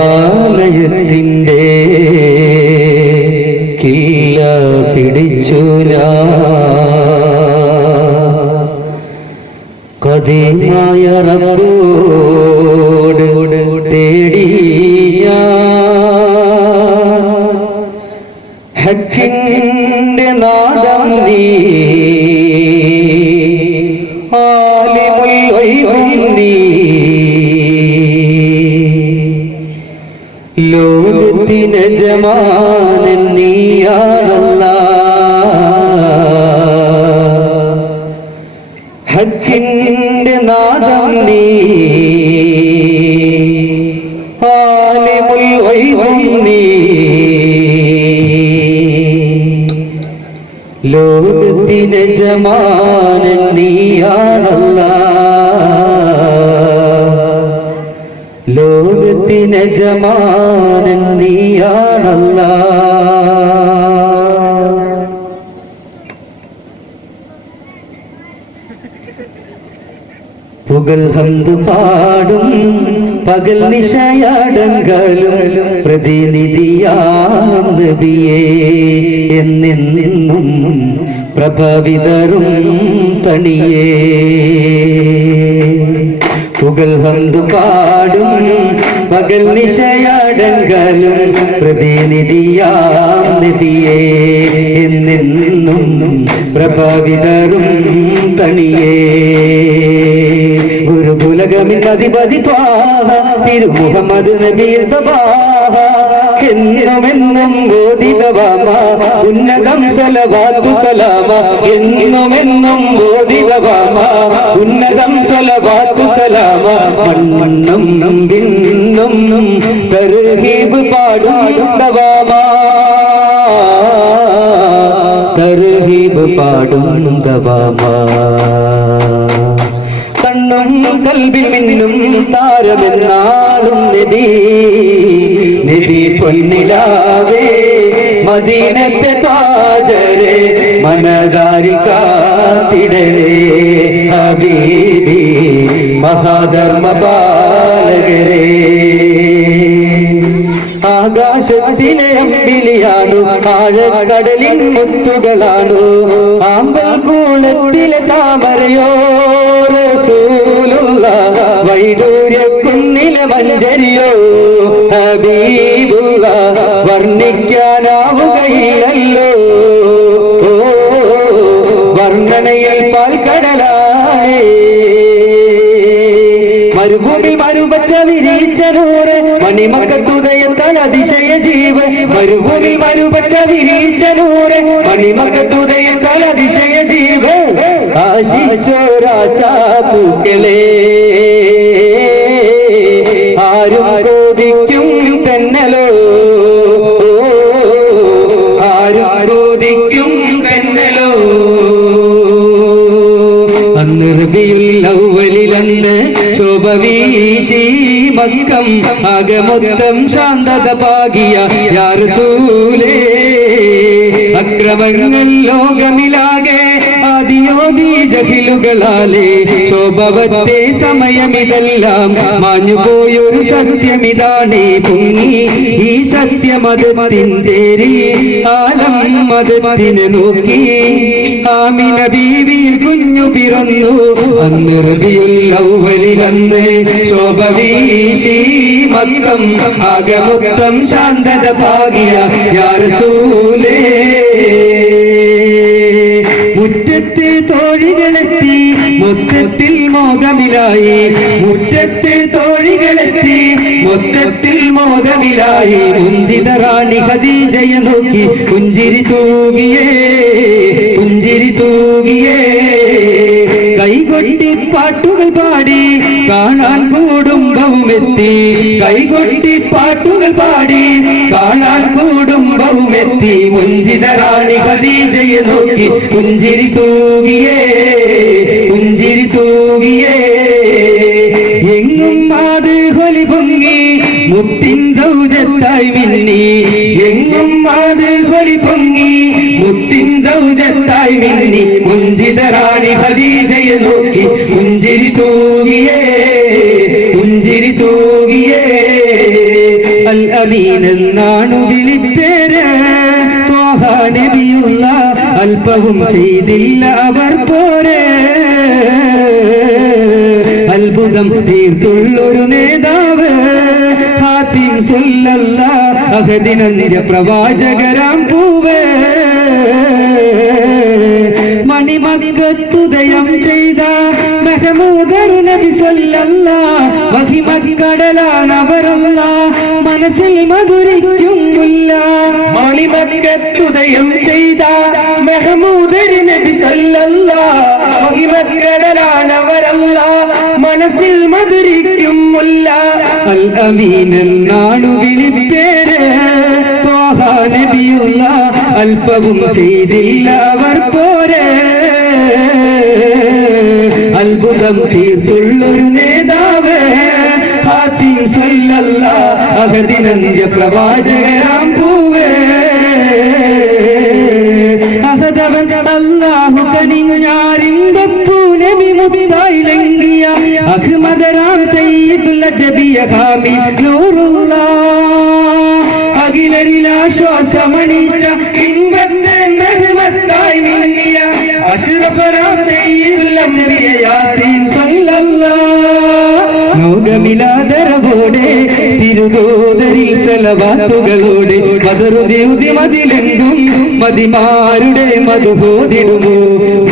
കൗഭാലയത്തിൻ്റെ കില്ല പിടിച്ചു കദീമായ റബ്ബോട് തേടി ഹക്കിൻ്റെ നാദം നീ ആലിമുൽ ഗൈബും നീ ലോകത്തിന് യജമാനൻ നീയാണല്ലാഹ് ഹക്കിൻ്റെ നാദം നീ ആലിമുൽ ഗൈബും നീ ലോകത്തിന് യജമാനൻ നീയാണല്ലാഹ് ലോകത്തിന് യജമാനൻ നീയാണല്ലാഹ് പുകൽ ഹംദ് പാടും പകൽ നിശയടങ്കലും പ്രതിനിധിയാം നബിയേ എന്നെന്നും പ്രഭവിതരും തണിയേ പുകൽ ഹംദ് പാടും പകൽ നിശയടങ്കലും പ്രതിനിധിയാം നബിയേ എന്നെന്നും പ്രഭവിതരും തണിയേ ഗുരുകുലകമിൻ അധിപതി ത്വാഹ തിരു മുഹമ്മദ് നബിയിൽ തബാഹ എന്നുമെന്നും ബോധിതവാമ ഉന്നതം സലവാത്തു സലാമ എന്നുമെന്നും ബോധിതവാമ ഉന്നതം സലവാത്തു സലാമ മണ്ണും വിണ്ണും തർഹീബ് പാടുണ്ടവാമ തർഹീബ് പാടുണ്ടവാമ കണ്ണും കൽബിൽ മിന്നും താരമെന്നാളും നബി നബി പൊന്നിലാവേ മദീനത്തെ താജരെ മനദാരി കാത്തിടലേ ഹബീബി മഹാധർമ്മ പാലകരേ ആകാശത്തിലെ അമ്പിളിയാണു ആഴക്കടലിൻ മുത്തുകളാണു ആമ്പൽ കൂളത്തിലെ താമരയോ റസൂലുള്ളാഹ് വൈഡൂര്യ കുന്നിലെ മഞ്ചരിയോ ഹബീബുള്ളാഹ് വർണ്ണിക്കാനാവുകയില്ലല്ലോ വർണ്ണനയിൽ പാൽക്കടലാണേ മരുഭൂമി മരുപച്ച വിരിച്ച നൂറ് മണിമക്കത്തുദയത്താൽ അതിശയ ജീവ മരുഭൂമി മരുപച്ച വിരിച്ച നൂറ് മണിമക്കത്തുദയത്താൽ അതിശയ ജീവ ആശിച്ചോരാശാ പൂക്കളേ ആരും ചോദിക്കും തന്നലോ ആരും ചോദിക്കും തന്നലോ അന്ന് റബീഉൽ അവ്വലിലന്ന് ശോഭ വീശി മക്കം ആകമൊത്തം ശാന്തത പാകിയ യാ റസൂലേ അക്രമങ്ങൾ ലോകമിലാകെ ആദിയോദി ജഹിലുകളാലേ ശോഭവത്തെ സമയമിതെല്ലാം മാഞ്ഞുപോയൊരു സത്യമിതാണേ പൊങ്ങി ഈ സത്യമതത്തിൻ്റെ ആലം മതത്തിനെ നോക്കി ആമിന ബീവിയിൽ കുഞ്ഞു പിറന്നു അന്ന് റബീഉൽ അവ്വലിലന്ന് ശോഭ വീശി മക്കം ആകമൊത്തം ശാന്തത പാകിയ യാ റസൂലേ മുറ്റത്ത് തോഴികളെത്തി മൊത്തത്തിൽ മോദമിലായി മുറ്റത്ത് തോഴികളെത്തി മൊത്തത്തിൽ മോദമിലായി മുഞ്ചിത റാണി ഖദീജയെ നോക്കി പുഞ്ചിരി തൂകിയേ പുഞ്ചിരി തൂകിയേ കൈകൊട്ടി പാട്ടുകൾ പാടി കാണാൻ കുടുംബവുമെത്തി കൈകൊട്ടി പാട്ടുകൾ പാടി കാണാൻ കുടുംബവുമെത്തി മുഞ്ചിത റാണി ഖദീജയെ നോക്കി പുഞ്ചിരി തൂകിയേ പുഞ്ചിരി തൂകിയേ എങ്ങും മാത് ഹൊലി പൊങ്ങി മുത്തിൻ സൗജത്തായി മിന്നി എങ്ങും മാത് ഹൊലി പൊങ്ങി മുത്തിൻ സൗജത്തായി മിന്നി മുഞ്ചിത റാണി ഖദീജയെ നോക്കി പുഞ്ചിരി തൂകിയേ പുഞ്ചിരി തൂകിയേ അല്പവും ചെയ്തില്ല അവർ പോരെ അത്ഭുതം തീർത്തുള്ളൊരു നേതാവ് ഹാത്തിം സല്ലല്ലാഹു അഹദിനന്ത്യ പ്രവാചകരാം പൂവേ മണിമകത്തുദയം ചെയ്ത മെഹമൂദർ നബി സല്ലല്ലാഹു മഹിമക്കടലാണവരല്ല മനസ്സിൽ മധുരിക്കും മുല്ല മണിമകത്തുദയം ചെയ്ത മെഹമൂദർ നബി സല്ലല്ലാഹു മഹിമക്കടലാണവരല്ല മനസ്സിൽ മധുരിക്കും മുല്ല അൽ അമീൻ എന്നാണു വിളിപ്പേര് ത്വാഹ നബിയുള്ള അല്പവും ചെയ്തില്ല അവർ പോരെ അത്ഭുതം തീർത്തുള്ളൊരു നേതാവ് ഹാത്തിം സല്ലല്ലാഹു അഹദിനന്ത്യ പ്രവാചകരാം പൂവേ അഹദവൻ അല്ലാഹു കനിഞ്ഞാരിമ്പപ്പൂ നബി മുത്തായിലങ്കിയ അഹ്മദരാം സയ്യിദുൽ അജബിയ ഹാമി നൂറുല്ലാഹ് അഖിലരിലാശ്വാസമണിച്ച ഇമ്പത്തെ നഹ്മത്തായി മിന്നിയ അഷ്റഫറാം സയ്യിദുൽ അംബിയ യാസീൻ സല്ലല്ലാഹു ലോകമിലാദരവോടെ തിരുദൂതരിൽ സലവാത്തുകളോടെ മദറുദ്യുതി മതിലെങ്കും മതിമാരുടെ മധുബോധിടുമോ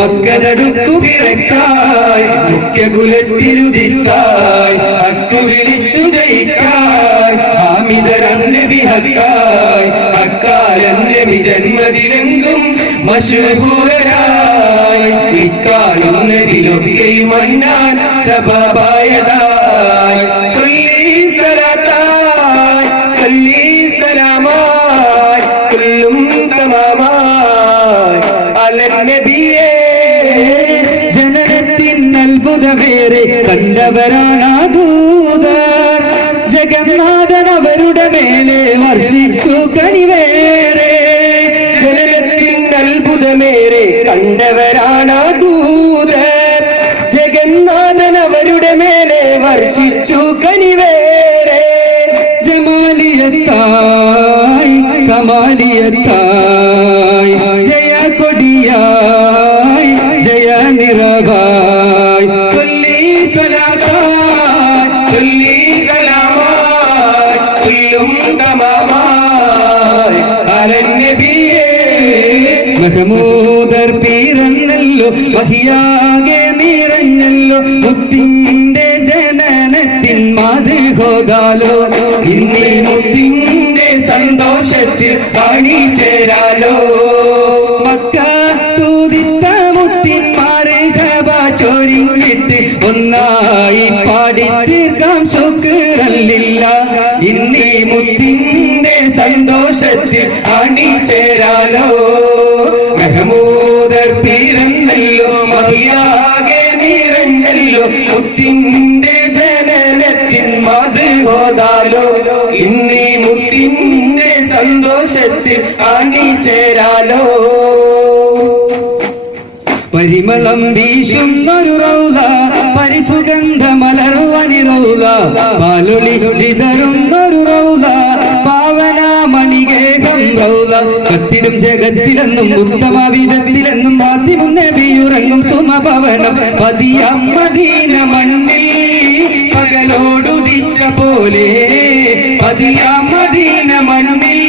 മക്കനടുക്കു പിറക്കായി മുഖ്യകുലത്തിരുതിക്കായി അക്കു വിളിച്ചു ജയിക്കായി ഹാമിദരം നബി ഹക്കായി അക്കാലം നബി ജന്മദിനെങ്കും മശഹൂറായി ഇക്കാലും നബിലൊക്കെയും മന്നാൻ സബബായതായി സല്ലി സലാത്തായി സല്ലി സലാമായി കുല്ലും തമാമായി അലൻ നബിയേ ജനനത്തിൻ അത്ഭുതമേറെ കണ്ടവരാണ് ദൂതർ ജഗന്നാഥൻ അവരുടെ മേലെ വർഷിച്ചു കനിവേറെ ജനനത്തിൻ അത്ഭുതമേറെ കണ്ടവരാണ് ദൂതർ ജഗന്നാഥൻ അവരുടെ മേലെ വർഷിച്ചു കനിവേറെ ജമാലിയത്തായി കമാലിയത്തായി ജയ കൊടിയായി ജയ നിറവായി ചൊല്ലി സ്വലാത്തായി ചൊല്ലി സലാമായി കുല്ലും തമാമായി അലൻ നബിയേ മഹമൂദർ പിറന്നല്ലോ വഹിയാകെ നിറഞ്ഞല്ലോ മുത്തിന്റെ ജനനത്തിൻ മദ്ഹോദാലോ ഇന്നീ മുത്തിന്റെ സന്തോഷത്തിൽ അണിചേരാലോ മക്ക തൂതിത്ത മുത്തിൻ മർഹബ ചൊരിഞ്ഞിട്ട് ഒന്നായി പാടി തീർക്കാം ശുക്രല്ലില്ലാഹ് ഇന്നീ മുത്തിന്റെ സന്തോഷത്തിൽ അണിചേരാലോ മെഹമൂദർ പിറന്നല്ലോ മഹിയാകെ നിറഞ്ഞല്ലോ മുത്തിന്റെ ജനനത്തിൻ മദ്ഹോദാലോ ഇന്നീ മുത്തിന്റെ സന്തോഷത്തിൽ അണിചേരാലോ പരിമളം വീശുന്നൊരു റൗള പരിസുഗന്ധ മലർവനി റൗള പാലൊളി വിതറുന്നൊരു റൗള പാവന മണികേകം റൗള കത്തിടും ജഗത്തിലെന്നും ഉത്തമ വിധത്തിലെന്നും ഫാത്തിമുൻ നബിയുറങ്ങും സുമഭവനം പതിയാം മദീന മണ്ണിൽ പകലോടുദിച്ച പോലെ പതിയാം മദീന മണ്ണിൽ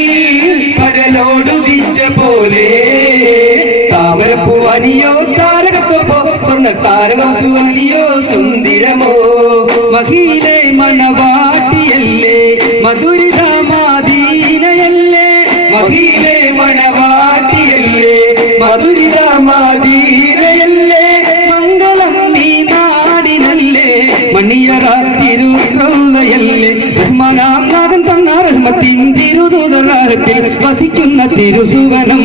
പകലോടുദിച്ച പോലെ താമരപ്പൂവനിയോ താരകത്തോപ്പോ സ്വർണ്ണ താരകോ സുവനിയോ സുന്ദരമോ മഹിയിലെ മണവാട്ടിയല്ലേ മധുരിത മാദീനയല്ലേ മഹിയിലെ മണവാട്ടിയല്ലേ മധുരിത മാദീനയല്ലേ മംഗളം നീ നാടിനല്ലേ മണിയറ തിരുറൗളയല്ലേ റഹ്മാനാം നാഥൻ തന്ന റഹ്മത്തിൻ തിരുദൂതറാഹത്തിൽ വസിക്കുന്ന തിരുസുവനം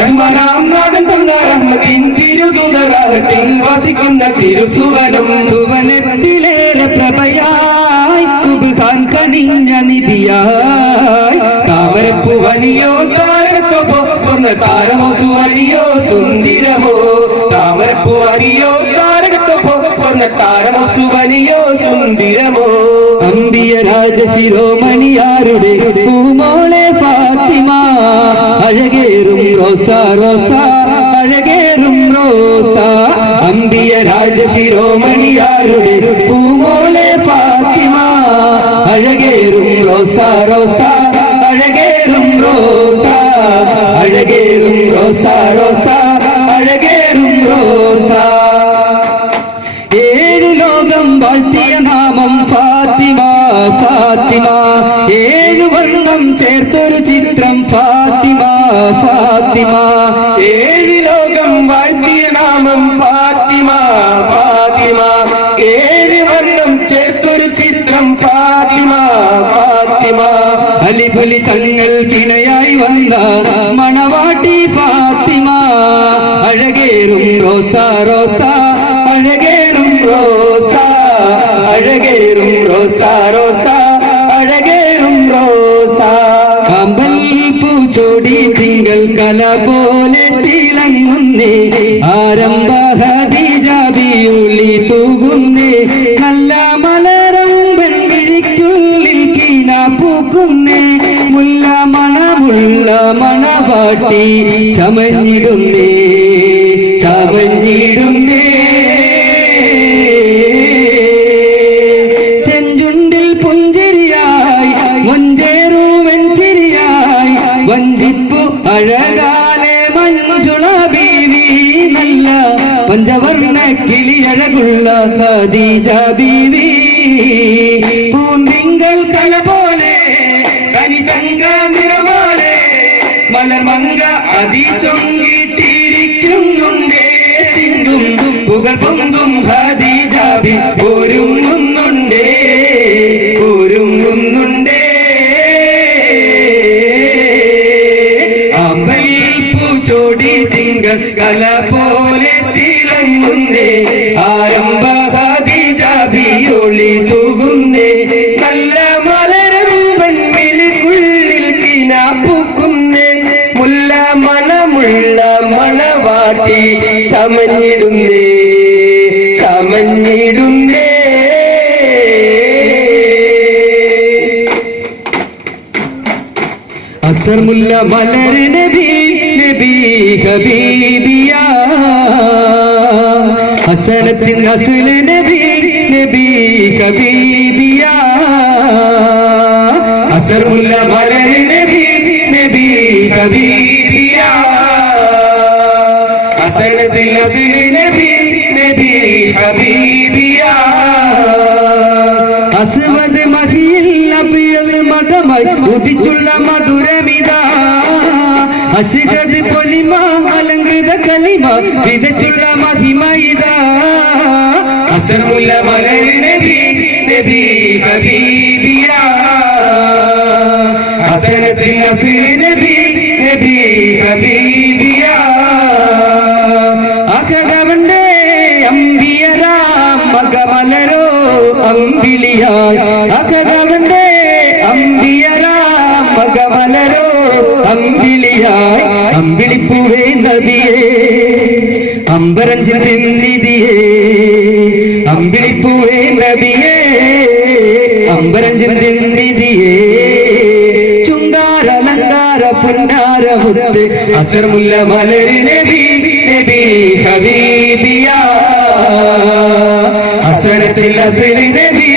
റഹ്മാനാം നാഥൻ തന്ന റഹ്മത്തിൻ തിരുദൂതറാഹത്തിൽ വസിക്കുന്ന തിരുസുവനം സുവനത്തിലേറെ പ്രഭയായി സുബ്ഹാൻ കനിഞ്ഞ നിധിയായി താമരപ്പൂവനിയോ താരകത്തോപ്പോ സ്വർണ്ണ താരമോ സുവനിയോ സുന്ദരമോ താമരപ്പൂവനിയോ താരകത്തോപ്പോ സ്വർണ്ണ താരമോ സുവനിയോ സുന്ദരമോ അമ്പിയ രാജശിരോമണിയാരുടെ പൂമോളെ ഫാത്തിമ അഴകേറും റോസ റോസ റോസ അമ്പിയ രാജശിരോമണിയാരുടെ പൂമോളെ ഫാത്തിമ അഴകേറും റോസ റോസ അഴകേറും റോസ അഴകേറും റോസ റോസ അഴകേറും റോസ ഏഴ് ലോകം വാഴ്ത്തിയ നാമം ഫാത്തിമ ഫാത്തിമ ഏഴു വർണ്ണം ചേർത്തൊരു ചിത്രം ഫാത്തിമ ഫാത്തിമ ഏഴ് ലോകം വാഴ്ത്തിയ നാമം ഫാത്തിമ ഫാത്തിമ ഏഴ് വർണ്ണം ചേർത്തൊരു ചിത്രം ഫാത്തിമ ഫാത്തിമ അലിപുലി തങ്ങൾ കിണയായി വന്ന മണവാട്ടി ഫാത്തിമ അഴകേറും റോസ റോസ അഴകേറും റോസ അഴകേറും റോസ റോസ അഴകേറും റോസ അമ്പൽ പൂച്ചോടി തിങ്കൾ കല പോലെ തിളങ്ങുന്നേ ആരംഭ ഖദീജ ബിയുളി തൂകുന്നേ നല്ല മലരമ്പൻ വിഴിക്കുള്ളിൽ കീന പൂക്കുന്നേ മുല്ല മണമുള്ള മണവാട്ടി ചമഞ്ഞിടുന്നേ ചമഞ്ഞിടുന്നേ ചെഞ്ചുണ്ടിൽ പുഞ്ചിരിയായി മൊഞ്ചേറുവൻ ചിരിയായി വഞ്ചിപ്പു അഴകാലെ മഞ്ജുള ബീവി നല്ല പഞ്ചവർണ്ണ കിളിയഴകുള്ള ഖദീജ ബീവി പൂന്തിങ്കൾ കല പോലെ കനിതങ്ക നിറമാലെ മലർമങ്ക അതിചൊങ്കിട്ടിരിക്കുന്നുണ്ടേ തിങ്കും പുകൾ പൊന്തും ഖദീജ ബി ഒരുങ്ങുന്നുണ്ടേ ഒരുങ്ങുന്നുണ്ടേ അമ്പൽ പൂച്ചോടി തിങ്കൾ കല പോലെ തിളങ്ങുന്നേ ആരംഭ ഖദീജ ബിയൊളി തൂകുന്നേ നല്ല മലരമ്പൻ വിളിക്കുള്ളിൽ കിന പൂക്കുന്നേ മുല്ല മണമുള്ള മണവാട്ടി ചമഞ്ഞിടുന്നേ ചമഞ്ഞിടുന്നേ അസർ മുല്ല മലർ നബി നബി ഹബീബിയ ഹസനത്തിൻ അസ്ൽ നബി നബി ഹബീബിയ അസർ മുല്ല മലർ നബി നബി ഹബീബിയ ഹസനത്തിൻ അസ്ൽ നബി നബി ഹബീബിയ അസ്വദ് മഹിയിൽ അബിയൽ മദമായി ഉദിച്ചുള്ള മധുരമിത അശിഖദ് പൊലിമ അലങ്കൃത കലിമ വിതച്ചുള്ള മഹിമ ഇതാ അസർമുല്ല മലർ നബി നബി ഹബീബിയ ഹസനത്തിൻ അസ്ൽ നബി നബി ഹബീബിയ അഖദവന്റെ അംബിയരാം മകമലരോ അമ്പിളിയായി അഖദവന്റെ അമ്പിയരാം മകമലരോ അമ്പിളിയായി അമ്പിളിപ്പൂവേ നബിയേ അമ്പരഞ്ചിൻ നിധിയേ അമ്പിളിപ്പൂവേ നബിയേ അമ്പരഞ്ചിൻ നിധിയേ ചുങ്കാര അലങ്കാര പുന്നാര മുത്ത് അസർമുല്ല മലർ നബി നബി ഹബീബിയ ഹസനത്തിൽ അസ്ൽ നബി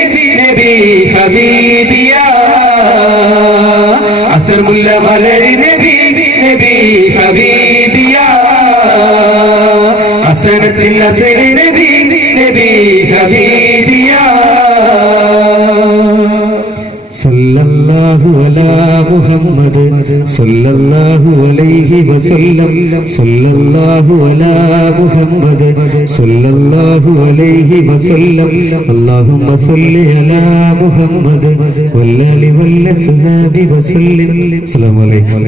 നബി ഹബീബിയ അസർമുല്ല മലർ നബി നബി ഹബീബിയ ഹസനത്തിൽ അസ്ൽ നബി നബി ഹബീബിയ സല്ലല്ലാഹു അലാ മുഹമ്മദ് സല്ലല്ലാഹു അലൈഹി വസല്ലം സല്ലല്ലാഹു അലാ മുഹമ്മദ് സല്ലല്ലാഹു അലൈഹി വസല്ലം അല്ലാഹുമ്മ സല്ലി അലാ മുഹമ്മദ് വല്ലി വല്ലസ്ഹാബി വസല്ലം അസ്സലാമു അലൈക്കും